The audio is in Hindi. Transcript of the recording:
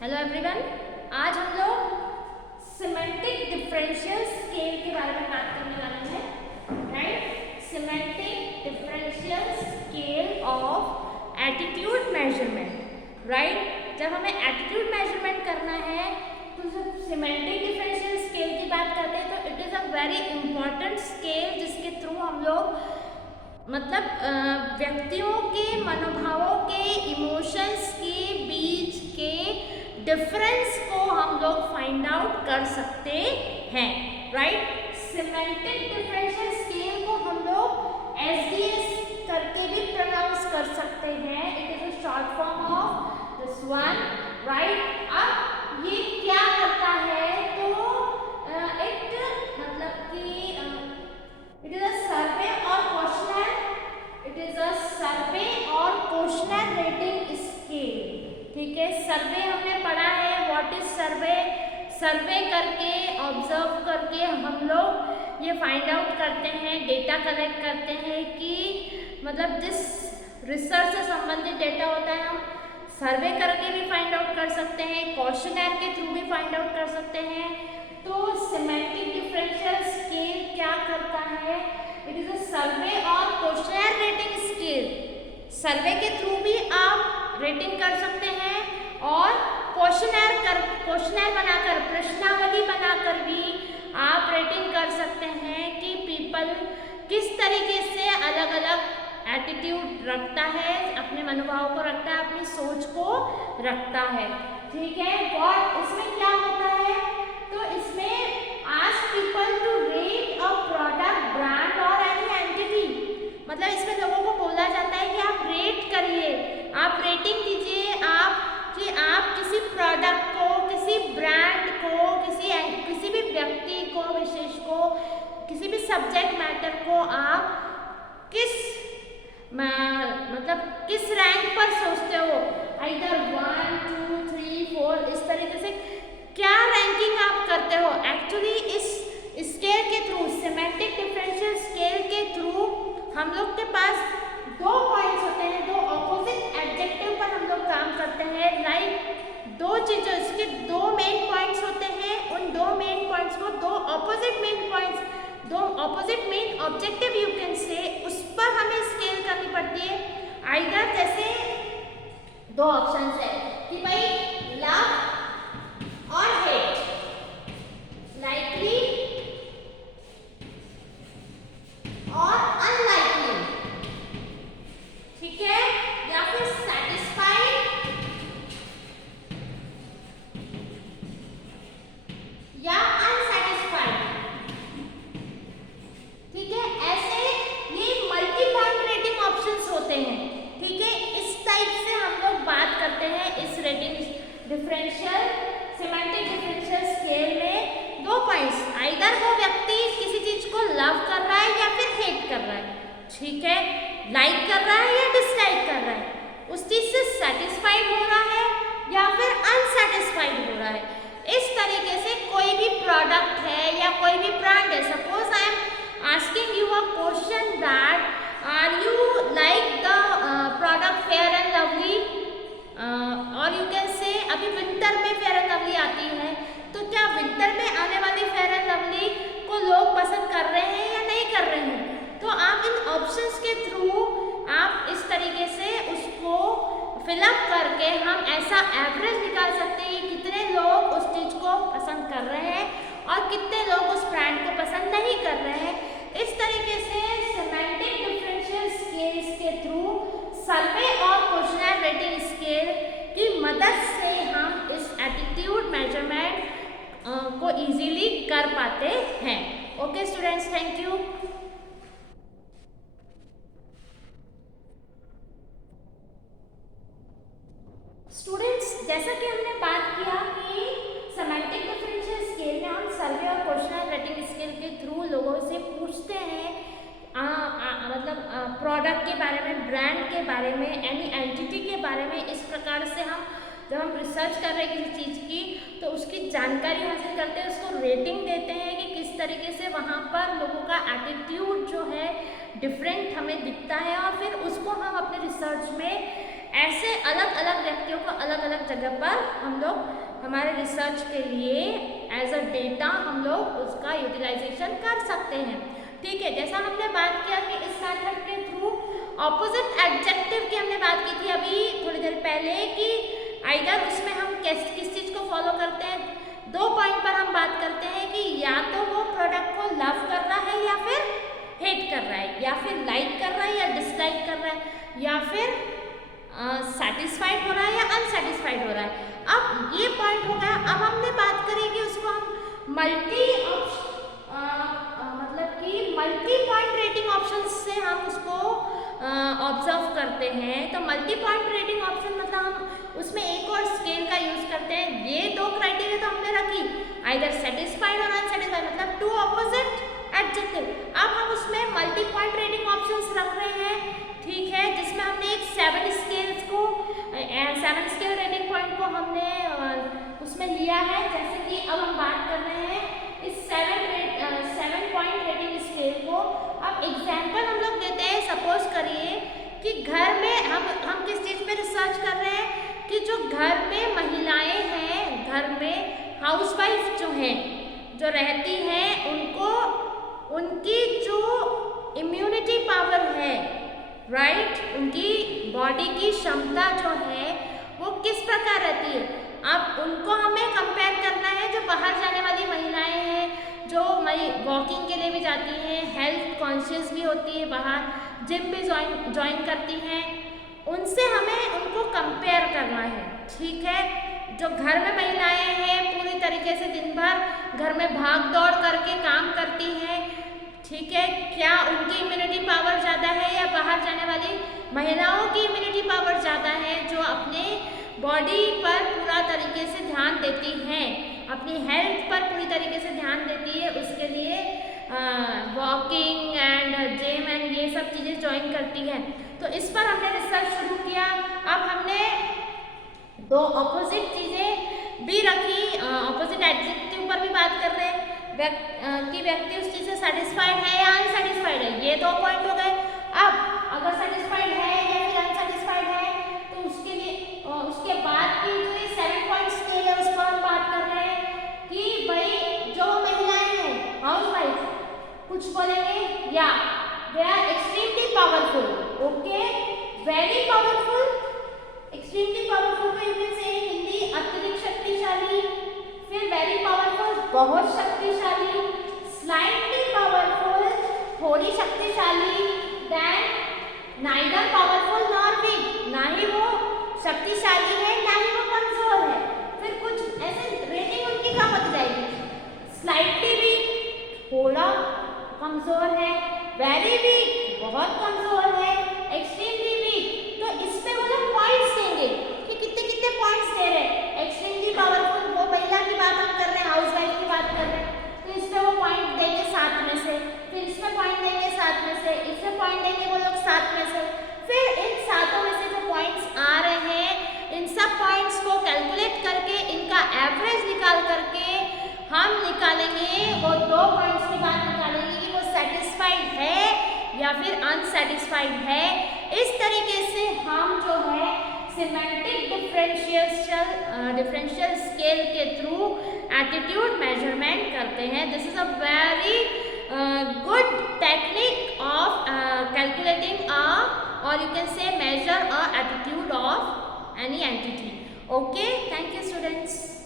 हेलो एवरीवन, आज हम लोग सिमेंटिक डिफरेंशियल स्केल के बारे में बात करने वाले हैं, right. Semantic differential scale of attitude measurement, right. जब हमें एटीट्यूड मेजरमेंट करना है तो जब सिमेंटिक डिफरेंशियल स्केल की बात करते हैं तो it is a very important scale जिसके थ्रू हम लोग व्यक्तियों के मनोभावों के इमोशंस के बीच के डिफरेंस को हम लोग फाइंड आउट कर सकते हैं, राइट। सिमेंटिक डिफरेंशियल स्केल को हम लोग एसडीएस करके भी प्रोनाउंस कर सकते हैं। It is a short form of this one, right. अब ये क्या करता है तो इट इज अ सर्वे और क्वेश्चनर, इट इज अ सर्वे और क्वेश्चनर रेटिंग स्केल, ठीक है। सर्वे हमने पढ़ा है, व्हाट इज सर्वे। सर्वे करके ऑब्जर्व करके हम लोग ये फाइंड आउट करते हैं, डेटा कलेक्ट करते हैं कि जिस रिसर्च से संबंधित डेटा होता है हम सर्वे करके भी फाइंड आउट कर सकते हैं, क्वेश्चनर के थ्रू भी फाइंड आउट कर सकते हैं। तो सिमेंटिक डिफरेंशियल स्केल क्या करता है, इट इज अ सर्वे और क्वेश्चनर रेटिंग स्केल। सर्वे के थ्रू भी आप रेटिंग कर सकते हैं और क्वेश्चनर बनाकर, प्रश्नावली बनाकर भी आप रेटिंग कर सकते हैं कि पीपल किस तरीके से अलग अलग एटीट्यूड रखता है, अपने मनोभाव को रखता है, अपनी सोच को रखता है, ठीक है। और इसमें क्या होता है तो इसमें ask people to rate a product, brand और एनी एंटिटी। इसमें लोगों को बोला जाता है कि आप रेट करिए, आप रेटिंग दीजिए कि आप किसी प्रोडक्ट को, किसी ब्रांड को, किसी भी व्यक्ति को, विशेष को, किसी भी सब्जेक्ट मैटर को आप किस रैंक पर सोचते हो, आइदर 1, 2, 3, 4, इस तरीके से क्या रैंकिंग आप करते हो। एक्चुअली इस स्केल के थ्रू, सिमेंटिक डिफरेंशियल स्केल के थ्रू हम लोग के पास दो पॉइंट्स होते हैं, दो ऑपोजिट एडजेक्टिव पर हम लोग काम करते हैं। लाइक दो चीज़ों, इसके दो मेन पॉइंट्स होते हैं, उन दो मेन पॉइंट्स को दो opposite main objective you can से, उस पर हमें स्केल करनी पड़ती है। आइदर जैसे दो ऑप्शंस है कि भाई लव और हेट, लाइकली और अनलाइकली, ठीक है, या फिर सैटिस्फाइड या अनसैटिस्फाइड, ठीक है। ऐसे ये मल्टी पॉइंट रेटिंग ऑप्शंस होते हैं, ठीक है। इस टाइप से हम लोग बात करते हैं इस rating differential, semantic differential scale में दो पॉइंट्स, आइदर वो व्यक्ति किसी चीज को लव कर रहा है या फिर हेट कर रहा है, ठीक है, लाइक कर रहा है या डिसलाइक कर रहा है, उस चीज से सेटिस्फाइड हो रहा है या फिर अनसेटिस्फाइड हो रहा है। इस तरीके से कोई भी प्रोडक्ट है या कोई भी ब्रांड है, suppose I am asking you a question that are you like the product Fair and Lovely, और यू कैन से अभी विंटर में फेयर एंड लवली आती है, तो क्या विंटर में आने वाली फेयर एंड लवली को लोग पसंद कर रहे हैं या नहीं कर रहे हैं। तो आप इन ऑप्शंस के थ्रू आप इस तरीके से उसको फिलअप करके हम ऐसा एवरेज निकाल सकते हैं कि कितने लोग उस चीज़ को पसंद कर रहे हैं और कितने लोग उस ब्रांड को पसंद नहीं कर रहे हैं। इस तरीके से सिमेंटिक डिफरेंशियल स्केल्स के थ्रू, सर्वे और क्वेश्चनर रेटिंग स्केल की मदद से हम इस एटीट्यूड मेजरमेंट को इजीली कर पाते हैं। Okay students, thank you. Students, जैसा कि हमने बात किया कि सिमेंटिक डिफरेंशियल स्केल में हम सर्वे और क्वेश्चनर रेटिंग स्केल के थ्रू लोगों से पूछते हैं प्रोडक्ट के बारे में, ब्रांड के बारे में, एनी एंटिटी के बारे में। इस प्रकार से जब हम रिसर्च कर रहे हैं किसी चीज़ की तो उसकी जानकारी हासिल करते हैं, उसको रेटिंग देते हैं कि किस तरीके से वहाँ पर लोगों का एटीट्यूड जो है डिफरेंट हमें दिखता है, और फिर उसको हम अपने रिसर्च में ऐसे अलग अलग व्यक्तियों को अलग अलग जगह पर हम लोग हमारे रिसर्च के लिए एज अ डेटा हम लोग उसका यूटिलाइजेशन कर सकते हैं। ठीक है, जैसा हमने बात किया कि इस मेथड के थ्रू ऑपोजिट एडजेक्टिव की हमने बात की थी अभी थोड़ी देर पहले कि आइदर उसमें हम किस चीज़ को फॉलो करते हैं। 2 पॉइंट पर हम बात करते हैं कि या तो वो प्रोडक्ट को लव कर रहा है या फिर हेट कर रहा है, या फिर लाइक कर रहा है या डिसलाइक कर रहा है, या फिर सेटिस्फाइड हो रहा है या अनसेटिस्फाइड हो रहा है। अब ये पॉइंट हो गया। अब हमने बात करी कि उसको हम मल्टी पॉइंट रेटिंग ऑप्शन से हम उसको ऑब्जर्व करते हैं। तो मल्टी पॉइंट रेटिंग ऑप्शन मतलब हम उसमें एक और स्केल का यूज करते हैं। ये 2 क्राइटेरिया तो हमने रखी, आइदर सेटिस्फाइड और अनसेटिस्फाइड, मतलब 2 ऑपोजिट एडजेक्टिव। अब हम उसमें मल्टी पॉइंट रेटिंग ऑप्शंस रख रहे हैं, ठीक है, जिसमें हमने एक 7 स्केल रेटिंग पॉइंट को हमने उसमें लिया है। जैसे कि अब हम बात कर रहे हैं इस 7 पॉइंट रेटिंग स्केल को। अब एग्जाम्पल हम लोग देते हैं, सपोज करिए कि घर में हम किस चीज़ पे रिसर्च कर रहे हैं कि जो घर में महिलाएं हैं, घर में हाउसवाइफ जो हैं, जो रहती हैं, उनकी जो इम्यूनिटी पावर है, राइट, उनकी बॉडी की क्षमता जो है वो किस प्रकार रहती है। अब उनको हमें कंपेयर करना है जो बाहर जाने वाली महिलाएं हैं, जो वॉकिंग के लिए भी जाती हैं, हेल्थ कॉन्शियस भी होती है, बाहर जिम भी ज्वाइन करती हैं, उनसे हमें उनको कंपेयर करना है। ठीक है, जो घर में महिलाएं हैं पूरी तरीके से दिन भर घर में भाग दौड़ करके काम करती हैं, ठीक है, क्या उनकी इम्यूनिटी पावर ज़्यादा है या बाहर जाने वाली महिलाओं की इम्यूनिटी पावर ज़्यादा है, जो अपने बॉडी पर पूरा तरीके से ध्यान देती हैं, अपनी हेल्थ पर पूरी तरीके से ध्यान देती है, उसके लिए वॉकिंग एंड जिम एंड ये सब चीज़ें ज्वाइन करती है। तो इस पर हमने रिसर्च शुरू किया। अब हमने 2 ऑपोजिट चीज़ें भी रखी, ऑपोजिट एडजेक्टिव पर भी बात कर रहे हैं कि व्यक्ति उस चीज़ से सेटिस्फाइड है या अनसेटिस्फाइड है। ये 2 पॉइंट हो गए। अब अगर सेटिस्फाइड है या फिर अनसेटिस्फाइड है तो उसके लिए उसके बाद की जो ये 7 पॉइंट स्केल है उस पर हम बात कर रहे हैं कि भाई जो महिलाएं हैं हाउसवाइफ, कुछ बोलेंगे या they are extremely powerful, okay, very powerful, extremely powerful को you can say in Hindi अत्यधिक शक्तिशाली, फिर वेरी पावरफुल बहुत शक्तिशाली, स्लाइटली पावरफुल थोड़ी शक्तिशाली, then neither powerful nor weak, ना ही वो शक्तिशाली है ना ही वो कमजोर है। फिर कुछ ऐसे रेटिंग उनकी कम होती जाएगी, स्लाइटली वीक थोड़ा कमजोर है, वेरी वीक बहुत कमजोर है, एक्सट्रीमली वीक। तो इसमें वो लोग पॉइंट्स देंगे कि कितने कितने पॉइंट्स दे रहे हैं। एक्सट्रीमली पावरफुल वो महिला की बात हम कर रहे हैं, हाउसवाइफ की बात कर रहे हैं, तो इसमें वो पॉइंट देंगे 7 में से, फिर इसमें पॉइंट देंगे 7 में से, इसमें पॉइंट देंगे वो लोग 7 में से। फिर इन 7 में से जो पॉइंट्स आ रहे हैं, इन सब पॉइंट्स को कैलकुलेट करके इनका एवरेज निकाल करके हम निकालेंगे, वो 2 पॉइंट्स की बात निकालेंगे कि वो सेटिस्फाइड है या फिर अनसेटिस्फाइड है। इस तरीके से हम जो है सिमेंटिक डिफरेंशियल स्केल के थ्रू एटीट्यूड मेजरमेंट करते हैं। This is a very good technique of calculating or you can say measure a attitude of any entity. Okay, thank you students.